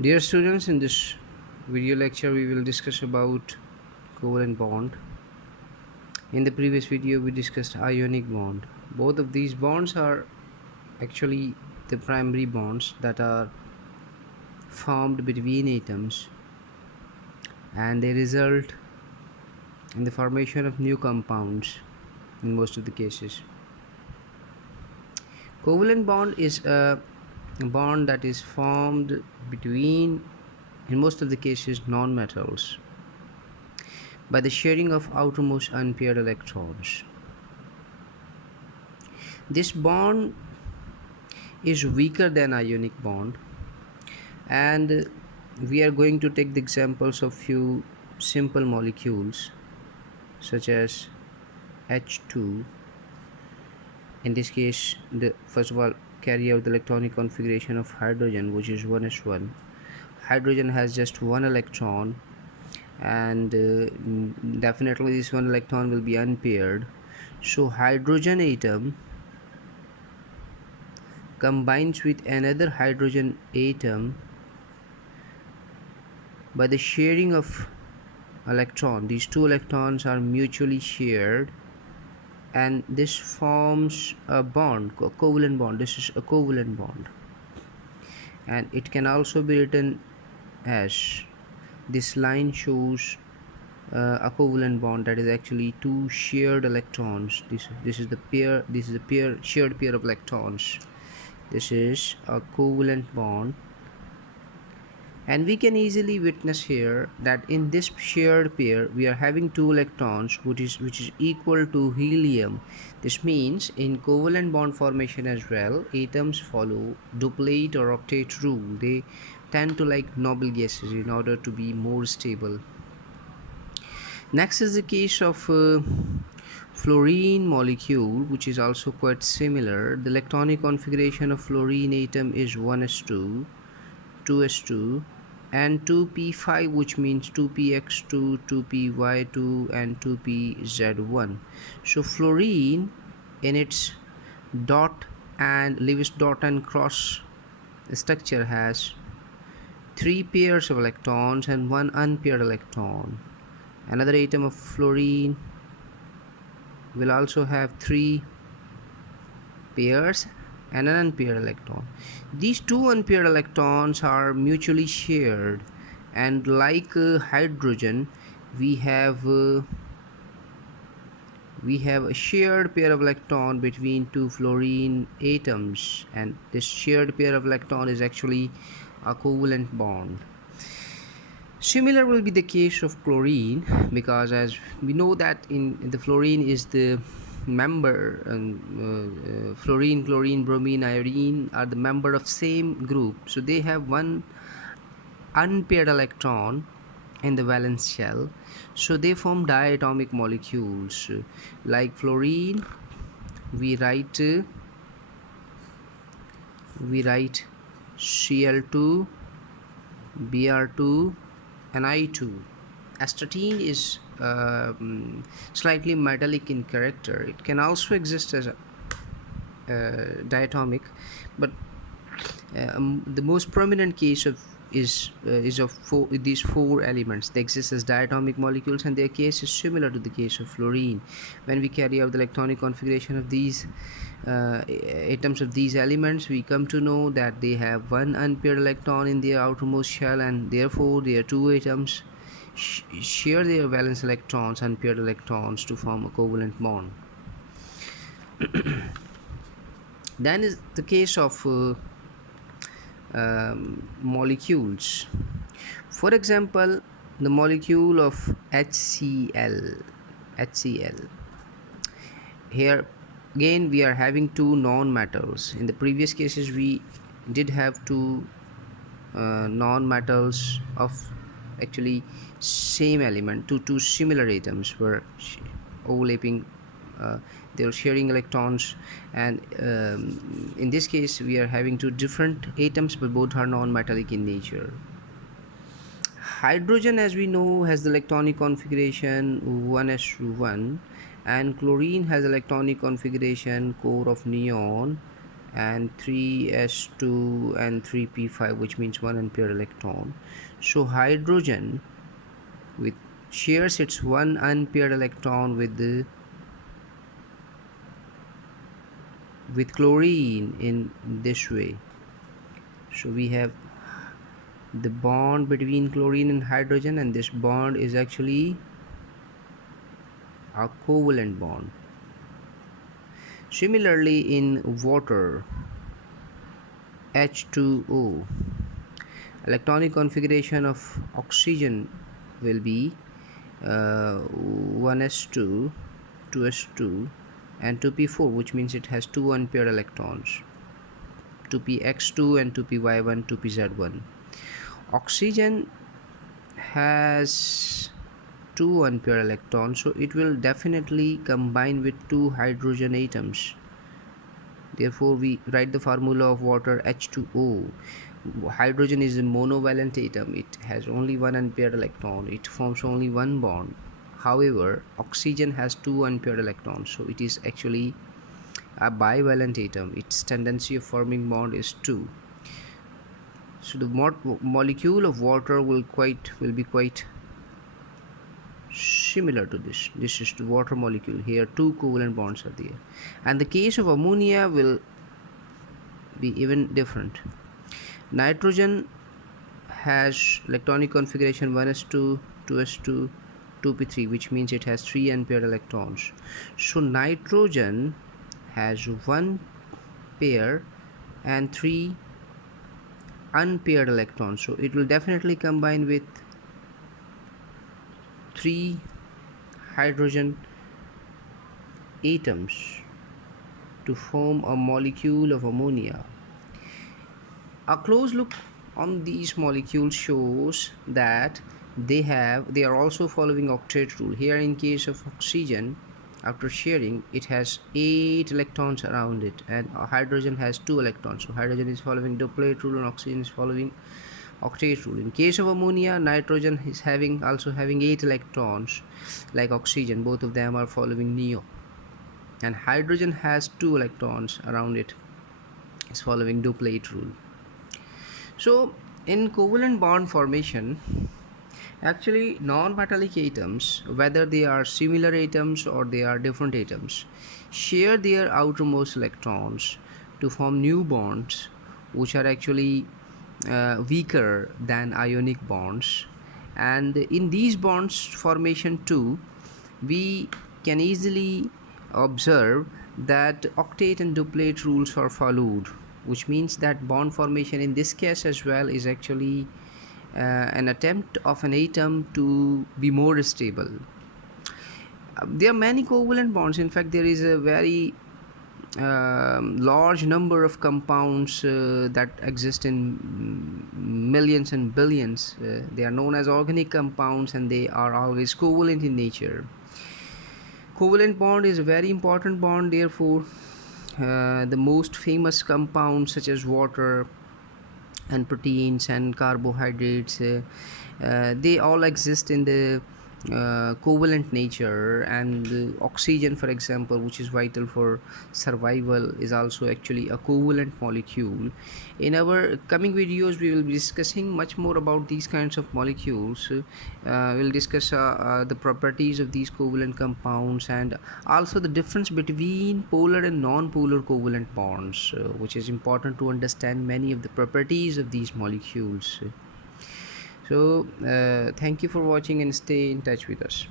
Dear students, in this video lecture we will discuss about covalent bond. In the previous video we discussed ionic bond. Both of these bonds are actually the primary bonds that are formed between atoms, and they result in the formation of new compounds in most of the cases. Covalent bond is a bond that is formed between, in most of the cases, non-metals by the sharing of outermost unpaired electrons. This bond is weaker than ionic bond, and we are going to take the examples of few simple molecules such as H2. In this case, first of all, carry out the electronic configuration of hydrogen, which is 1s1. Hydrogen has just one electron, and definitely this one electron will be unpaired. So hydrogen atom combines with another hydrogen atom by the sharing of electron. These two electrons are mutually shared, and this forms a bond, a covalent bond. This is a covalent bond, and it can also be written as, this line shows a covalent bond that is actually two shared electrons. This is the pair. This is a shared pair of electrons. This is a covalent bond, and we can easily witness here that in this shared pair we are having two electrons which is equal to helium. This means in covalent bond formation as well, atoms follow duplicate or octet rule. They tend to like noble gases in order to be more stable. Next is the case of fluorine molecule, which is also quite similar. The electronic configuration of fluorine atom is 1s2, 2s2, and 2p5, which means 2px2, 2py2, and 2pz1. So fluorine in its dot and Lewis dot and cross structure has three pairs of electrons and one unpaired electron. Another atom of fluorine will also have three pairs and an unpaired electron. These two unpaired electrons are mutually shared, and like hydrogen, we have a shared pair of electron between two fluorine atoms, and this shared pair of electron is actually a covalent bond. Similar will be the case of chlorine, because as we know that in the fluorine is the member, and fluorine, chlorine, bromine, iodine are the member of same group, so they have one unpaired electron in the valence shell, so they form diatomic molecules. Like fluorine, we write Cl2, Br2, and I2. Astatine is slightly metallic in character. It can also exist as a diatomic, but the most prominent case of is of these four elements. They exist as diatomic molecules, and their case is similar to the case of fluorine. When we carry out the electronic configuration of these atoms of these elements, we come to know that they have one unpaired electron in their outermost shell, and therefore their two atoms share their valence electrons, unpaired electrons, to form a covalent bond. Then is the case of molecules. For example, the molecule of HCl. Here again we are having two non-metals. In the previous cases we did have two non-metals of actually same element. Two similar atoms were overlapping, they were sharing electrons, and in this case we are having two different atoms, but both are non-metallic in nature. Hydrogen, as we know, has the electronic configuration 1s1, and chlorine has electronic configuration core of neon and 3s2 and 3p5, which means 1 unpaired electron. So hydrogen with shares its 1 unpaired electron with chlorine in this way. So we have the bond between chlorine and hydrogen, and this bond is actually a covalent bond. Similarly, in water, H2O, electronic configuration of oxygen will be 1s2, 2s2 and 2p4, which means it has 2 unpaired electrons, 2px2 and 2py1, 2pz1. Oxygen has 2 unpaired electrons, so it will definitely combine with 2 hydrogen atoms. Therefore we write the formula of water H2O. Hydrogen is a monovalent atom, it has only 1 unpaired electron, it forms only one bond. However, oxygen has 2 unpaired electrons, so it is actually a bivalent atom. Its tendency of forming bond is 2. So the molecule of water will be quite similar to this. This is the water molecule. Here 2 covalent bonds are there, and the case of ammonia will be even different. Nitrogen has electronic configuration 1s2, 2s2, 2p3, which means it has 3 unpaired electrons. So nitrogen has 1 pair and 3 unpaired electrons, so it will definitely combine with 3 hydrogen atoms to form a molecule of ammonia. A close look on these molecules shows that they are also following octet rule. Here in case of oxygen, after sharing, it has 8 electrons around it, and hydrogen has 2 electrons, so hydrogen is following duplet rule and oxygen is following octet rule. In case of ammonia, nitrogen is also having 8 electrons like oxygen, both of them are following neo, and hydrogen has 2 electrons around it, is following duplet rule. So in covalent bond formation, actually non-metallic atoms, whether they are similar atoms or they are different atoms, share their outermost electrons to form new bonds, which are actually weaker than ionic bonds. And in these bonds formation too, we can easily observe that octet and duplet rules are followed, which means that bond formation in this case as well is actually an attempt of an atom to be more stable. There are many covalent bonds. In fact, there is a very large number of compounds that exist in millions and billions. They are known as organic compounds, and they are always covalent in nature. Covalent bond is a very important bond. Therefore, the most famous compounds such as water and proteins and carbohydrates, they all exist in the covalent nature. And oxygen, for example, which is vital for survival, is also actually a covalent molecule. In our coming videos, we will be discussing much more about these kinds of molecules. We'll discuss the properties of these covalent compounds, and also the difference between polar and non-polar covalent bonds, which is important to understand many of the properties of these molecules. So thank you for watching, and stay in touch with us.